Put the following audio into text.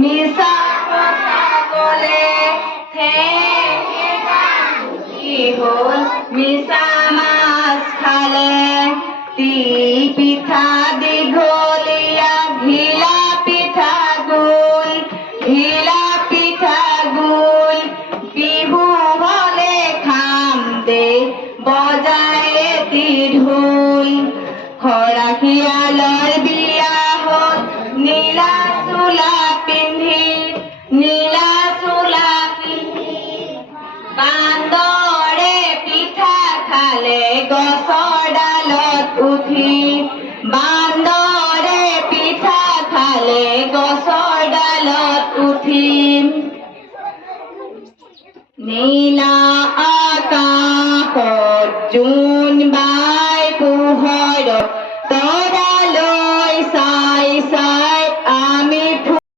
মিছা কথা কলে কি হল মিছা মাছ খালে তিল পিঠা দীঘলীয়া ঘিলা পিঠা গোল বিহু হলে খাম দে বজায় এটি ঢোল খৰা শিয়ালৰ বিয়া হ'ল নীলা চোলা পিন্ধি বান্দৰে পিঠা খালে গছৰ ডালত উঠি বান্দৰে পিঠা খালে গছৰ ডালত উঠি নীলা